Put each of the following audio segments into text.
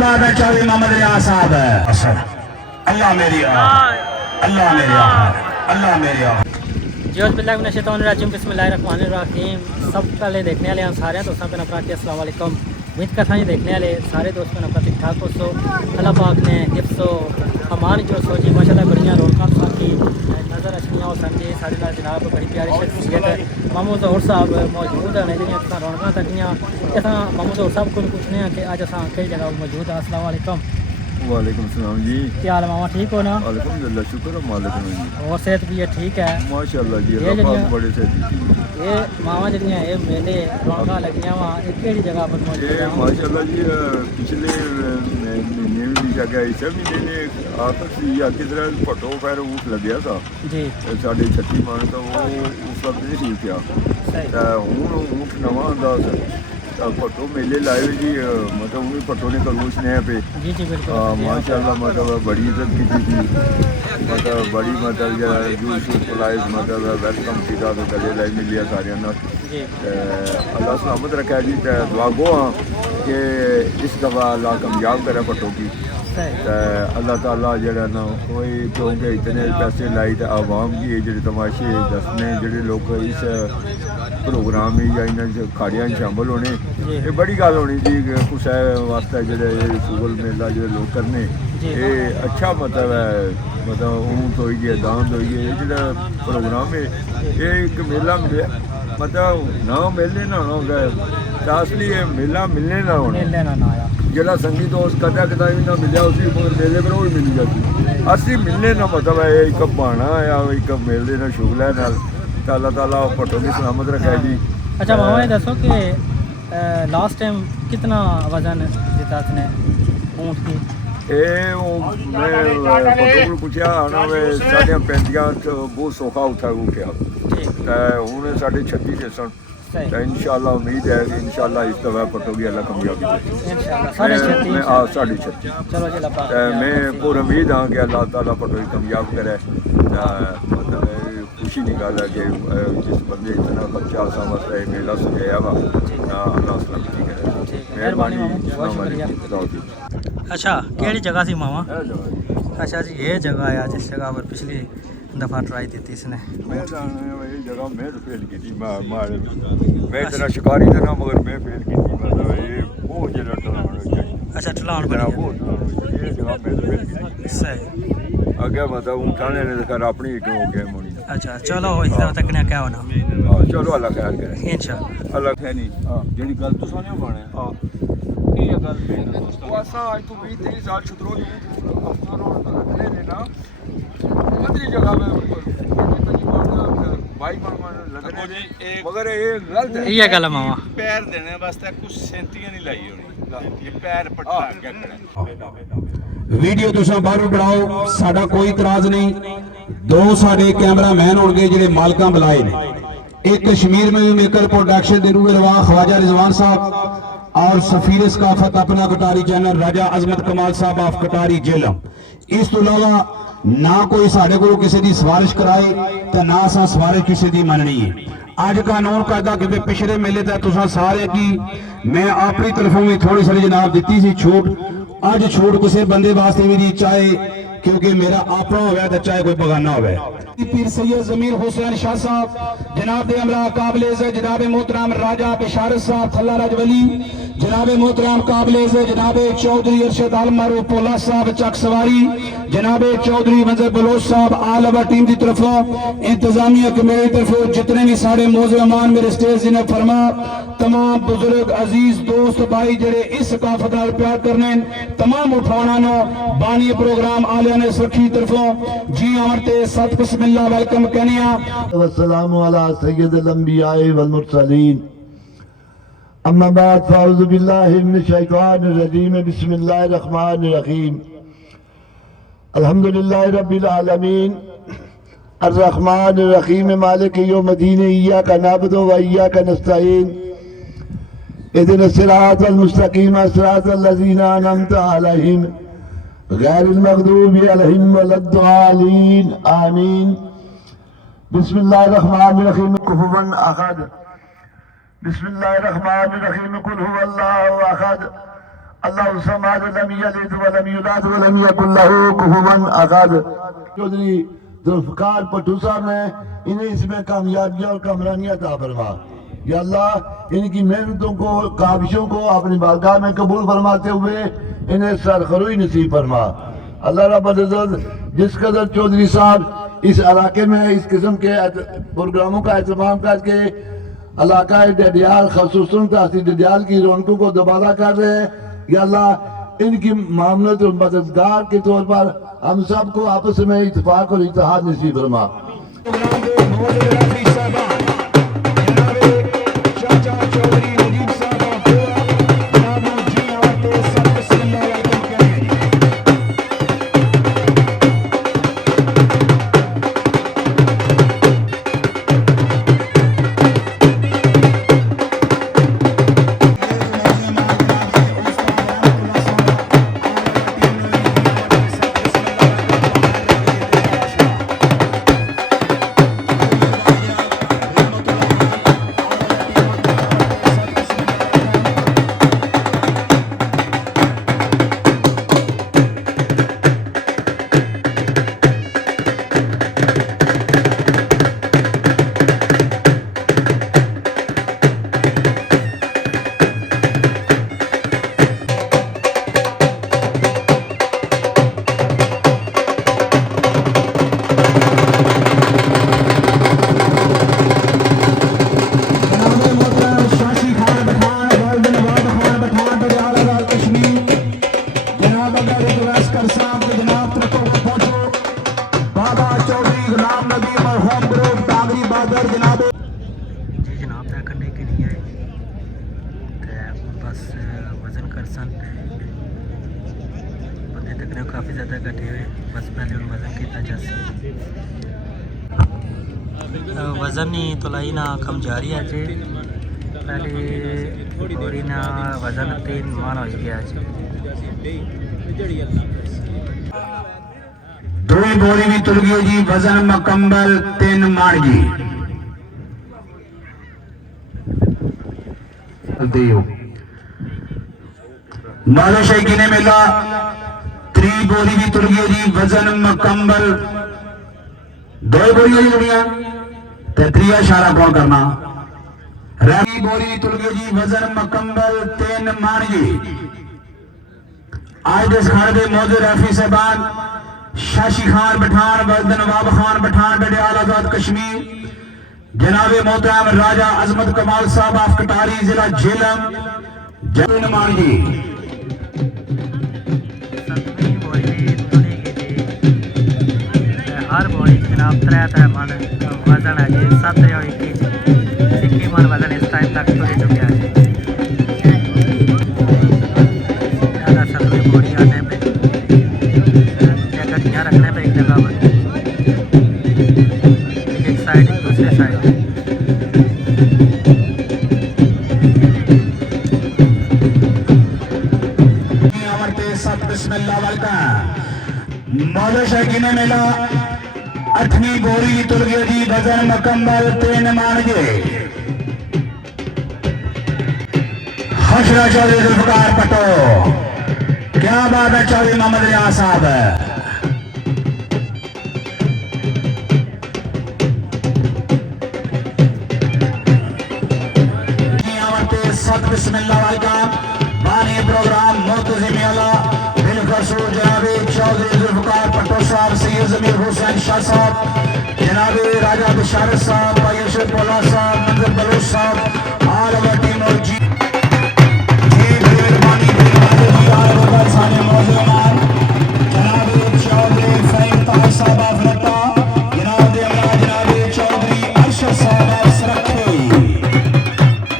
बात है चौधरी मोहम्मद रियाज साहब है। अल्लाह मेरी अल्लाह मेरी अल्लाह मेरी बिस्मिल्लाहिर्रहमानिर्रहीम बिस्मिल्लाहिर्रहमानिर्रहीम। सब पहले देखने वाले हैं सारे दोस्तों पे नफरत अस्सलाम वालेकुम। उम्मीद करता हूँ देखने वाले सारे दोस्तों नफरत ठीक ठाक हो सो अल्लाह पाक ने हिफ्सो अमान जो सोची माशाल्लाह बढ़िया रौनक साथी नज़र अचनियाँ हो समझे साढ़े नाल जनाब बड़ी प्यारी शख्सियत है मामू ज़हूर साहब मौजूद हैं जिन्हें रौनक तकियाँ असा मामू ज़हूर साहब को पूछने हैं कि अज असा कई जगह मौजूद है। अस्सलाम वालेकुम। वालेकुम सलाम जी। क्या हाल मामा ठीक हो ना? अल्हम्दुलिल्लाह शुक्र है मालिक ने जी। और सेहत भी है ठीक है माशाअल्लाह जी अल्लाह पाक बड़े से दी। ये मामा जड़ियाँ ये मेले रौनक लगियां वा केड़ी जगह पर मौजूद है? माशाअल्लाह जी पिछले महीने भी जगह इस महीने ने आखिर से या किधर फटो पैर ऊँट लग्या था जी साढ़े 36 मान तो वो उस वक्त नहीं ठीक था हूँ ऊँट नवा अंदाज फटो मेले लाए जी मतलब उन्हें फटो ने करूँ स्नेह पे जी जी बिल्कुल माशाअल्लाह मतलब बड़ी इज्जत की थी मतलब बड़ी मतलब जूस पुलाइज मतलब वेलकम सीधा तो गले लाई मिलिया सारे अल्लाह सलामत रखा जी दुआ गो हाँ कि इस दफ़ा अल्लाह कामयाब करे फटो की अल्लाह ताला जरा ना कोई क्योंकि इतने पैसे लाई तो आवाम की जो तमाशे दसने जोड़े लोग इस प्रोग्राम में या इन खाड़िया शामिल होने ये बड़ी गल होनी जी कुछ वास्ते जो सूगल मेला जो लोग करने ये अच्छा मतलब है मतलब ऊँट हो गए दांद हो गए जो प्रोग्राम है ये एक मेला मिले मतलब ना मेले ना होना असली मेला मिलने ना होना जरा संगी दोस्त कदा कदा भी ना मिले उसी मगर मेले पर भी मिली जाती असली मिलने ना मतलब है एक बहाना या एक मेले ना शुगल है अल्लाह ताला फटो की सलामत रखा जी। अच्छा मामा ये दसो कि लास्ट टाइम कितना वजन दिता आपने ऊँट की? मैं फटो को पूछा ना वे साढ़े 35 बहुत सौखा उठा उठा हूँ 36.5 सन इंशाअल्लाह उम्मीद है कि इंशाअल्लाह इस दफ़ा फटोगी अल्लाह कामयाबी साढ़े 36 मैं पूरी उम्मीद हाँ कि अल्लाह ताला फटोगी कामयाब करे मतलब खुशी की गल है कि जिस बंदे इतना खर्चा समझता है मेला सजाया वा अल्लाह सलामती करे मेहरबानी। अच्छा केड़ी जगह थी मामा? अच्छा जी ये जगह है जिस जगह पर पिछली दफ़ा ट्राई दी थी इसने जगह मैं तो फेल की थी मैं इतना शिकारी था ना मगर मैं फेल की थी मतलब ये बहुत जगह ढलान अच्छा ढलान सही अगे मतलब उठाने ने देखा अपनी एक हो गया मोनी। अच्छा चलो इस तरह तक ने क्या होना चलो अल्लाह खैर करे इंशाअल्लाह अल्लाह खैर नहीं जेडी गल तो सुनियो बने हां ये गल वो असा आज तो 20-23 साल छुतरो अफसरों तो लगने ने ना मदरी जगह में भाई मन लगने मगर ये गलत है ये गल मामा पैर देने वास्ते कुछ सेंटियां नहीं लाई होनी ये पैर पट्टा क्या करे वीडियो तुसा बाहर बढ़ाओ साडा कोई इतराज नहीं। दो साडे कैमरामैन होंगे जिहड़े मालकां बुलाए ने एक कश्मीर में मेकर प्रोडक्शन दे रूह रवा ख्वाजा रिजवान साहब और सफीर सकाफत अपना कटारी चैनल राजा अजमत कमाल साहब ऑफ कटारी जेलम। इस तो अलावा ना कोई साढ़े को किसी की सिफारिश कराए तो ना असा सिफारिश किसी की मननी है। अज कानून करदा कि पिछले मेले तक तुसा सारे की मैं अपनी तरफों में थोड़ी सारी जनाब दी सी छूट अज छूट किसी बंदे वास्ते भी दी चाहे क्योंकि मेरा अपना हो तो चाहे कोई बगाना हो। पीर सैयद जमीर हुसैन शाह साहब जनाब अमला काबिल जनाब मोहतरम राजा बिशारत साहब थल्ला राजवली जनाब मोहतरम काबिल जनाब चौधरी अरशद आलमारू पोला साहब चक सवारी जनाब चौधरी मंजर बलोच साहब आल ओवर टीम की तरफों इंतजामिया कमेटी की तरफों जितने भी साढ़े मौजूमान मेरे स्टेज ने फरमा तमाम बुजुर्ग अजीज दोस्त भाई जेड़े इस सकाफत नाल प्यार करने तमाम उठाना नो बानी प्रोग्राम आलिया ने सखी तरफों जी आमते सत बिस्मिल्लाह वेलकम कहनिया वस्सलामु अला सय्यदिल अंबिया वल मुरसलीन अम्मा बाद फ़अऊज़ु बिल्लाहि मिनश शैतानिर रजीम बिस्मिल्लाहिर रहमानिर रहीम अल्हम्दुलिल्लाहि रब्बिल आलमीन अर्रहमानिर रहीम मालिकि यौमिद्दीन इय्याका नअबुदु व इय्याका नस्तईन इहदिनस सिरातल मुस्तकीम सिरातल लज़ीना अनअमता अलैहिम गैरिल मग़दूबि अलैहिम वलद्दालीन आमीन। बिस्मिल्लाहिर्रहमानिर्रहीम कुफुवन अहद बिस्मिल्लाहिर्रहमानिर्रहीम कुल हुवल्लाहु अहद अल्लाहु समद लम यलिद व लम यूलद व लम यकुल लहू कुफुवन अहद। चौधरी जुल्फकार पट्टू साहब ने इन्हें इसमें कामयाबियां और कामरानियां अता फरमा। या अल्लाह इनकी मेहनतों को काविशों को अपनी बारगाह में कबूल फरमाते हुए इन्हें सरखरुई नसीब फरमा। अल्लाह रब्बुल इज्जत जिस कदर चौधरी साहब इस इलाके में इस किस्म के प्रोग्रामों का एहतमाम करके इलाका डडियाल खसूसन तहसील डडियाल की रौनकों को दोबारा कर रहे हैं, या अल्लाह इनकी मामलत और मददगार के तौर पर हम सबको आपस में इत्तेफाक और इत्तेहाद नसीब फरमा। जी जनाब तय करने के लिए आए बस वज़न कर सन बंदे तकरीबन काफ़ी ज़्यादा कटे हुए बस पहले उन वज़न किया जैसे वज़न ही तोलाई ना कम जारी है जी पहले बोरी ना वज़न 3 मान हो गया जी दो बोरी भी तुल गई जी वजन मुकम्मल 3 मान जी मालो शेखी ने मिला 3 बोरी भी तुल गई जी वजन मुकम्मल 2 बोरियां जी दुनिया ते 3 इशारा कौन करना रही बोरी तुल गई जी वजन मुकम्मल 3 मान जी। आज दस खाने के मौजूद रफी साहबान शाशी खान पठान वल्द नवाब खान पठान डडियाल आजाद कश्मीर जनाबे मोहतरम राजा अजमत कमाल साहब ऑफ कटारी जिला झेलम जैन मान जी हर बोरी जनाब 3 मन वजन है जी 7 और 21 मन वजन इस टाइम तक तुले चुके हैं बोरी आने पे रखने पे एक जगह पर एक साइड दूसरे साइड मौला शेखी ने मिला 8वीं बोरी तुल गई जी वजन मुकम्मल 3 मान जे हशरा चौधरी जुल्फकार पटो क्या बात है चौधरी मोहम्मद रियाज साहब बानी प्रोग्राम मोतजिम आला बिलखसूर जनाबे चौधरी जुल्फकार पट्टो साहब सैयद जमीर हुसैन शाह साहब जनाबे राजा बिशारत साहब भाई पोला साहब मंजर बलोच साहब आल ओवर टीम और जी मेहरबानी सारे मौजूद जनाबे चौधरी फहीम ताज साहब अफरता जनाबे जनाबे चौधरी अरशद साहब सरखे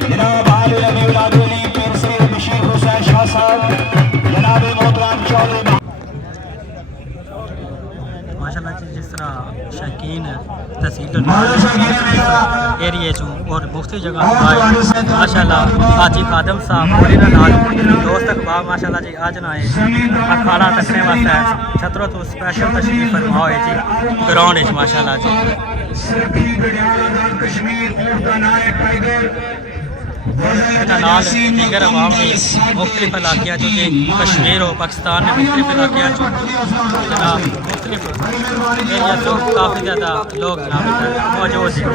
जनाब आले अली उलादुली पीर सैयद बशीर हुसैन शाह साहब जनाबे मोहतरम चौधरी माशाल्लाह जी जिस तरह शकीन तहसील एरिए चूँ और मुख्तलिफ जगह माशाल्लाह हाजी खादम साहब और नाल दोस्त अखबार माशाल्लाह जी आज ना अखाड़ा तकने वास्ते छतरो तो स्पेशल तशरीफ फरमा होए जी ग्राउंड माशाल्लाह जी इन्हां नाल दीगर अवाम भी मुख्तलिफ इलाकियां चो कि कश्मीर हो पाकिस्तान में मुख्तलिफ इलाकियां चो जनाब मुख्तलिफ एरिया चो काफ़ी ज़्यादा लोग जनाब मौजूद हैं।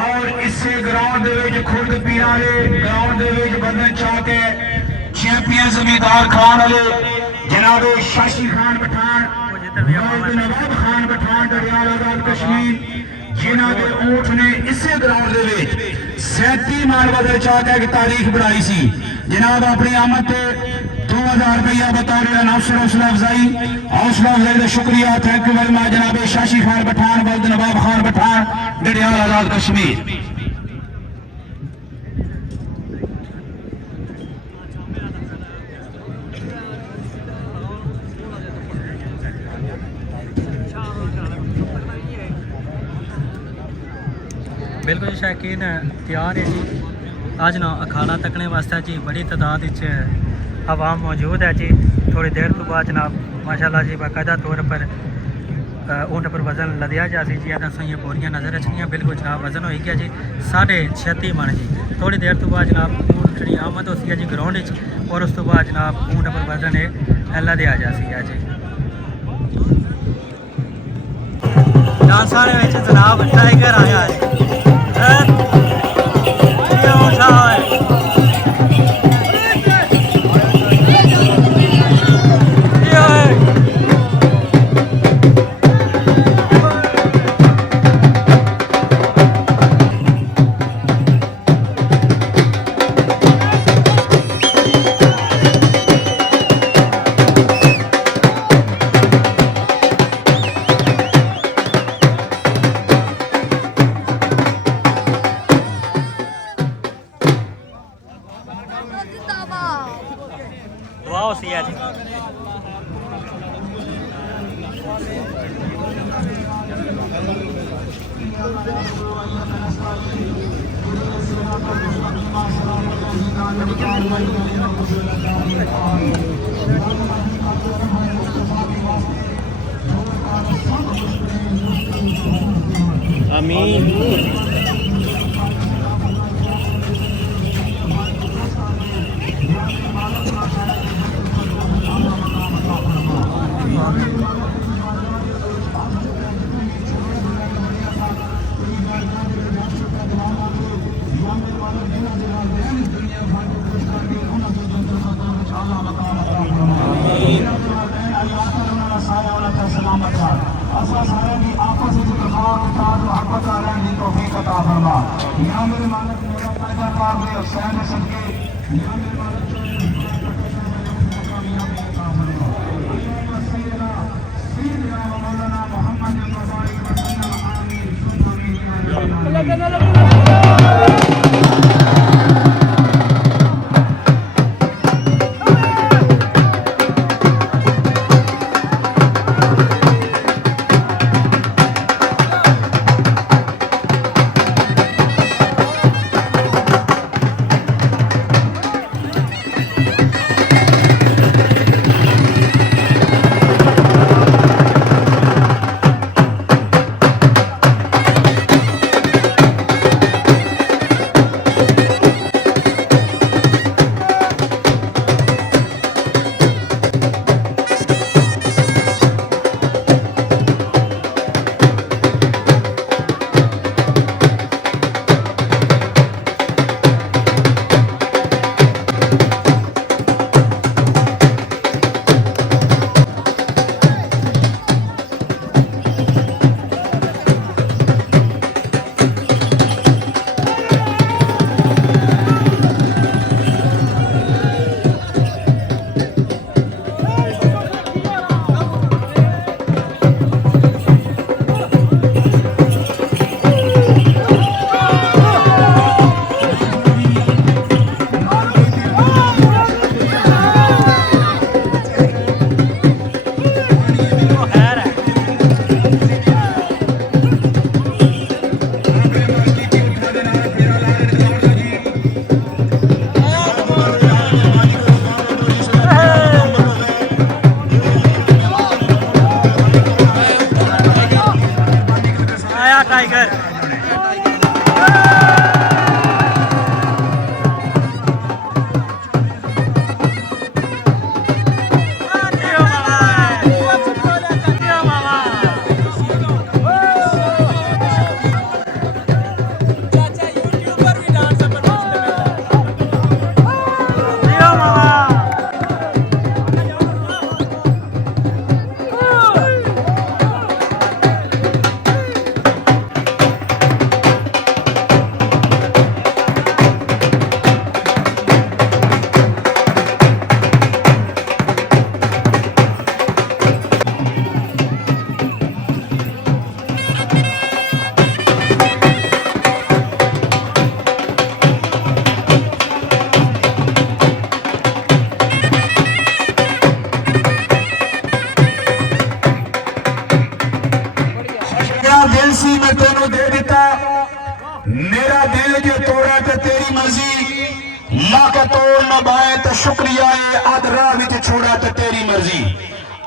और इसे ग्राउंड दे विच खुद पीरां दे ग्राउंड दे विच बदन चाह के चैंपियन जमींदार खान वाले जनाब शाशी खान पठान नवाब खान पठान दरियाल आजाद कश्मीर जिन्हां दे ऊंट ने इसे ग्राउंड दे विच 37 माल बदल चाह के तारीख बनाई सी। जनाब अपनी आमद ते 2000 रुपया बतौर अनाउंसर हौसला अफजाई का शुक्रिया। थैंक यू वेरी मच जनाब शाशी खान पठान बल्द नवाब खान पठान डडियाल आजाद कश्मीर। बिल्कुल शौकीन तैयार है जी। अज ना अखाड़ा तकने वास्ते जी बड़ी तादाद आवाम मौजूद है जी। थोड़ी देर तो बाद जनाब माशाल्लाह जी बाकायदा तौर पर ऊँट पर वजन लदिया जाती जी। ये बोरियां नज़र रखनियाँ बिल्कुल जनाब वजन हो गया जी 36.5 मन जी। थोड़ी देर तो बाद जनाब ऊँट जी आमद होती है जी ग्राउंड और उस तो बाद जनाब ऊँट पर वजन लदिया जाती है जी। डांसा जनाब टाइगर आया है। दुआ होती है जी। आमीन। टाइगर मैं तेनू दे दिता, मेरा दिल जो तोड़ा तो तेरी मर्जी, लाख तोड़ न बाए तो शुक्रिया है, अध राह विच छोड़ा तो तेरी मर्जी।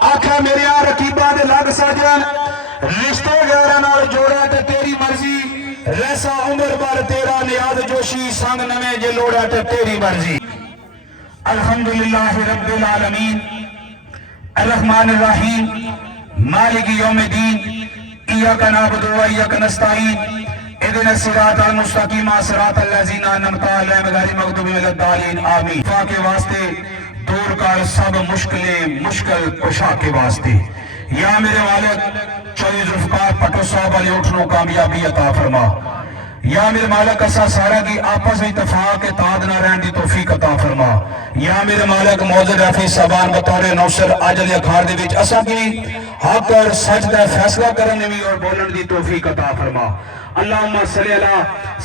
आखा मेरे आ रकीबा दे लग सजन, रिश्ते गैरां नाल जोड़ा तो तेरी मर्जी, रैसा उम्र भर तेरा नियाज जोशी, संग नवे जे लोड़ा तो तेरी मर्जी। अल्हम्दुलिल्लाह रब्बिल आलमीन अर्रहमानिर रहीम मालिकी यौमिद्दीन इय्याका नअबुदु व इय्याका नस्तईन इहदिना सिरातल मुस्तकीम सिरातल लज़ीना अनअमता अलैहिम गैरिल मग़दूबि अलैहिम आमीन। वफा के वास्ते दूर कर सब मुश्किलें, मुश्किल कुशा के वास्ते या मेरे वालिद चौधरी जुल्फ़िकार भट्टो साहब वाले उठनों कामयाबी अता फरमा। या मेरे मालिक असा सारा की आपस में इत्तफाक ताद ना रहने की तौफीक अता फरमा। या मेरे मालिक मौजूद रफी साहबान बतौर नौसर अजल अखाड़ दे विच असा की हक और सच का फैसला करने भी और बोलने की तौफीक अता फरमा। अल्लाहुम्मा सल्ली अला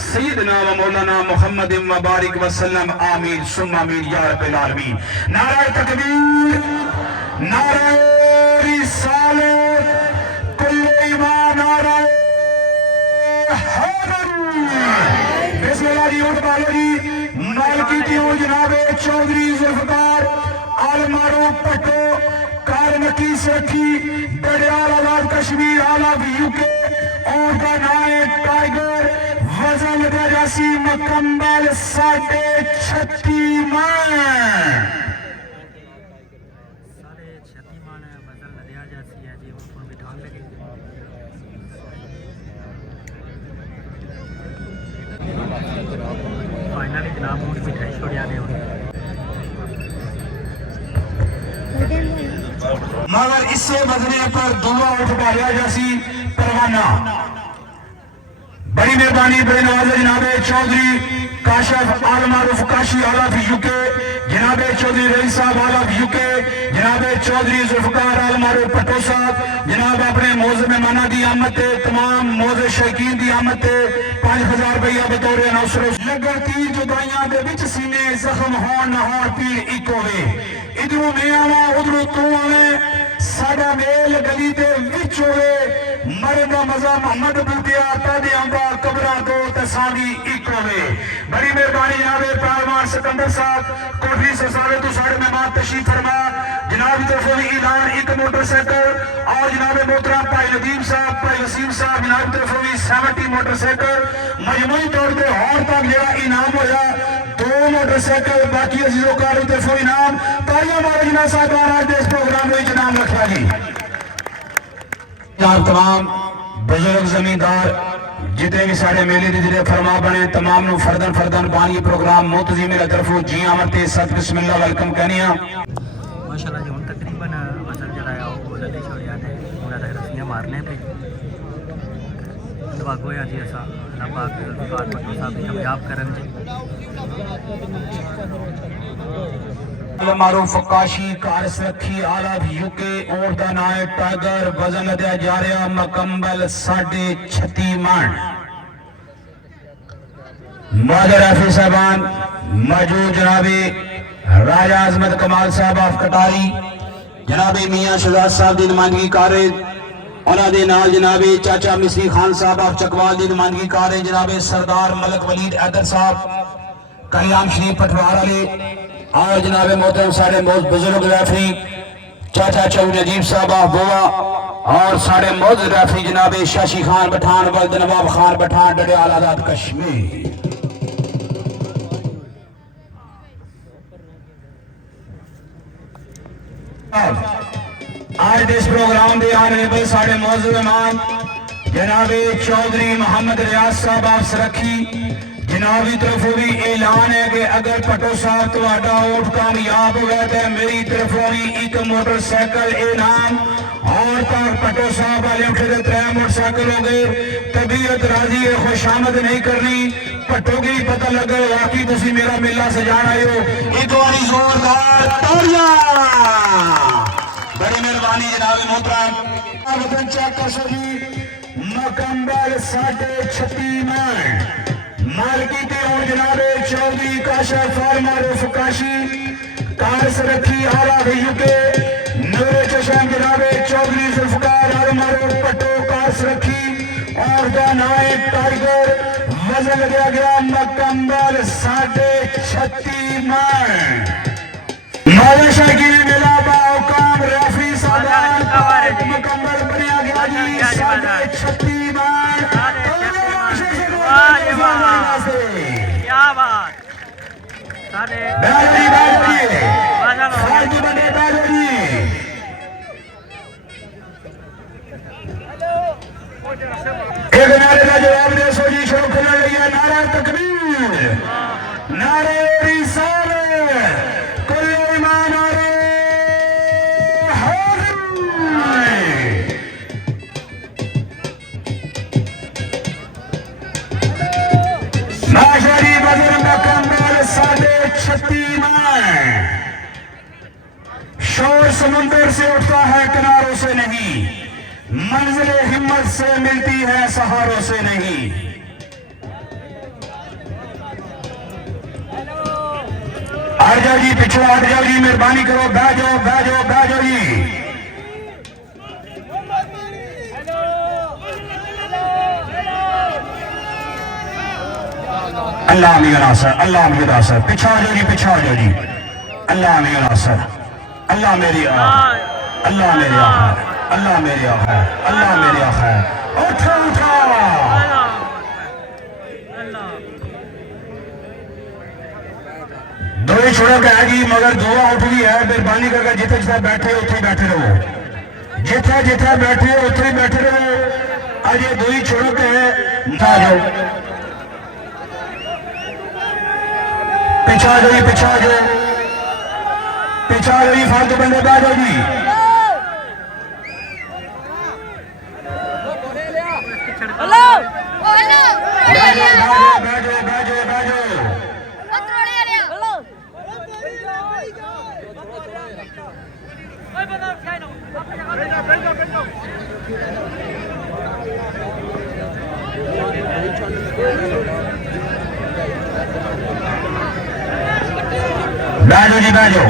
सय्यिदना व मौलाना मुहम्मद व बारिक वसल्लम आमीन सुम्मा आमीन या रब्बिल आलमीन। नारे तकबीर, नारे रिसालत, कुल्लु ईमान, नारे बिस्मिल्लाह जी, उठ पालो जी। मालिकी जी जनाबे चौधरी जुल्फ़िकार आल मारूफ भट्टो कार नकीस रखी बड़ियाल आबाद कश्मीर आला यूके और का नाम है टाइगर, वजन रजासी मुकम्मल 36.5 मन। फाइनली जनाब मूड मिठाई छोड़िया ने मगर इससे बदले पर दुआ उठ पाया जैसी परवाना। बड़ी मेहरबानी बड़े नवाज जनाबे चौधरी काशिफ आल मारूफ काशी आला यूके, जनाबे चौधरी रईस साहब आला यूके, जनाबे चौधरी जुल्फ़िकार आल मारूफ भट्टो साहब जनाब अपने मौज मेहमाना की आमद तमाम मौज शौकीन की आमद 5000 रुपया बतौर नौसर लगन तीर जुदाइयां दे विच सीने जख्म होण ना होण पीड़ इक होवे, इधरों मैं आवा उधरों तू आवे, साडा मेल गली दे विच होवे, मरन दा मजा मोहम्मद बूटिया तादे आंदा कबरा दो तसावी इक होवे। बड़ी मेहरबानी जनाबे पहलवान सिकंदर साहब कोठरी ससावे तो साढ़े मेहमान तशरीफ फरमा। जनाब तरफों ऐलान एक मोटरसाइकिल और जनाब मोहतरम भाई नदीम साहब भाई वसीम साहब जनाब तरफों 70 मोटरसाइकिल मजमूई तौर पर हॉर तक जरा इनाम होया 2 मोटरसाइकिल बाकी अजीजों का तरफों इनाम तालियां मारो जना साहब आज इस प्रोग्राम में इनाम रखा जी। तमाम बुजुर्ग जमींदार जितने भी सारे मेले के जिले फरमा बने तमाम नु फरदन फरदन पानी प्रोग्राम मोतजी मेरे तरफों जी आमते सत बिस्मिल्लाह वेलकम कहने माशाल्लाह जी। हुण तकरीबन वजन जरा वो लल्ले छोड़िया ने उन्हां दा रस्सियां मारने पे दुआ गोया जी असा अल्लाह पाक जुल्फ़िकार भट्टो साहब कामयाब करन जी। मारूफ काशी कारस रखी आला यूके और दा नाम है टाइगर, वजन लदया जा रहा मुकम्मल 36.5 मन। मौजूद रफी साहबान मौजूद जनाबे राजा अजमत कमाल साहब ऑफ कटारी, जनाबे मियां शहजाद साहब की नुमाइंदगी कर रहे, उन्होंने नाल जनाबे चाचा मिस्री खान साहब ऑफ चकवाल की नुमाइंदगी कर रहे, जनाबे सरदार मलक वलीद हैदर साहब कल्याण शरीफ पटवार वाले और जनाबे मोहतरम सारे बुजुर्ग रेफरी चाचा चौधरी नजीब साहब ऑफ गोवा और सारे मौजूद रेफरी जनाबे शशि खान पठान वल्द नवाब खान पठान डडियाल आजाद कश्मीर। आज इस प्रोग्राम के आने साढ़े मौजूद मेहमान जनाबे चौधरी मोहम्मद रियाज साहब आप सरखी जनाबी तरफों भी ऐलान है कि अगर भट्टो साहब तुम्हारा वोट कामयाब हो गया तो मेरी तरफों भी एक मोटरसाइकिल इनाम और तक भट्टो साहब वाले उठे 3 मोटरसाइकिल हो गए। तबीयत राजी है, खुशामद नहीं करनी, भट्टो की पता लगे वाकई तुम मेरा मेला सजा आए हो। एक बारी जोरदार तालियां। बड़ी मेहरबानी जनाब मोहतरम वतन चेक कर सकी मुकम्मल 36.5 मन मालकी ते और जनाबे चौधरी काशिफ आल मारूफ काशी कारस रखी आला यूके नूरे चशम जनाबे चौधरी जुल्फ़िकार आल मारूफ भट्टो कारस रखी और नए टाइगर वजन दिया गया मुकम्मल 36.5 मन। मालेशा की मिला बाओकाम रफी सादात मुकम्मल बनाया गया जी 36.5 मन। क्या बात सारे एक नारे का जवाब दे सो जी शुरू करने लगी है। नारा तकबीर, नारे रिसालत, कुल ईमान नारे माशरी बदर मुकम्मल 36.5 मन। शोर समुंदर से उठता है किनारों से नहीं, मंजिल हिम्मत से मिलती है सहारों से नहीं। हट जाओ जी, पिछले हट जाओ जी, मेहरबानी करो, बह जाओ बह जाओ बह जाओ जी। अल्लाह मियां नासर, अल्लाह मियां नासर, पीछा जाओ जी, पीछा जाओ जी। अल्लाह मियां नासर, अल्लाह मेरी अल्लाह मेरे आखिर, अल्लाह मेरे आखिर, अल्लाह मेरे आखिर। उठो उठो दो ही छोड़ो कह जी, मगर दुआ उठ गई है। मेहरबानी करके जिथे जिथे बैठे उत्थे बैठे रहो, जिथे जिथे बैठे उत्थे बैठे रहो। अजय दो ही छोड़ो के जाओ, पिछा जाओ जी, पिछा जाओ, पिछा जाओ जी, फालतू बंदे बह जाओ जी। बैठो जी, बैठो।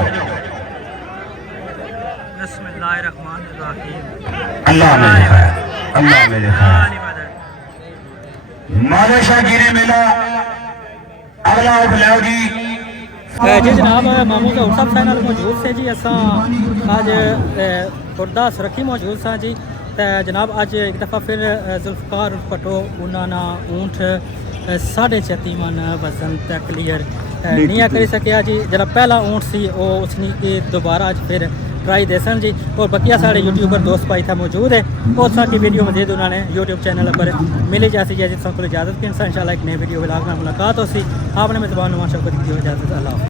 अल्लाह मेरे खैर, अल्लाह मेरे खैर। मालेशा गिरे मिला अगला उठ लाओ जी। जी जनाब मामू का सब साइनल मौजूद से जी असा आज खुर्दा सुरखी मौजूद सा जी। तो जनाब अज एक दफ़ा फिर जुल्फकार भट्टो उन्होंने ऊँट 36.5 मन वजन तक क्लीयर नहीं करी सकिया जी। जरा पहला ऊँट सी वो उसने दोबारा अज फिर ट्राई देसन जी। और बकिया साढ़े यूट्यूबर दोस्त भाई था मौजूद है, बहुत सारी वीडियो मजीद उन्होंने यूट्यूब चैनल पर मिली जैसी जिस को इजाज़त की। इंशाल्लाह एक नए वीडियो ब्लॉग में मुलाकात हो सी। आपने मेज़बान नुमान शौकत की इजाज़त। अल्लाह।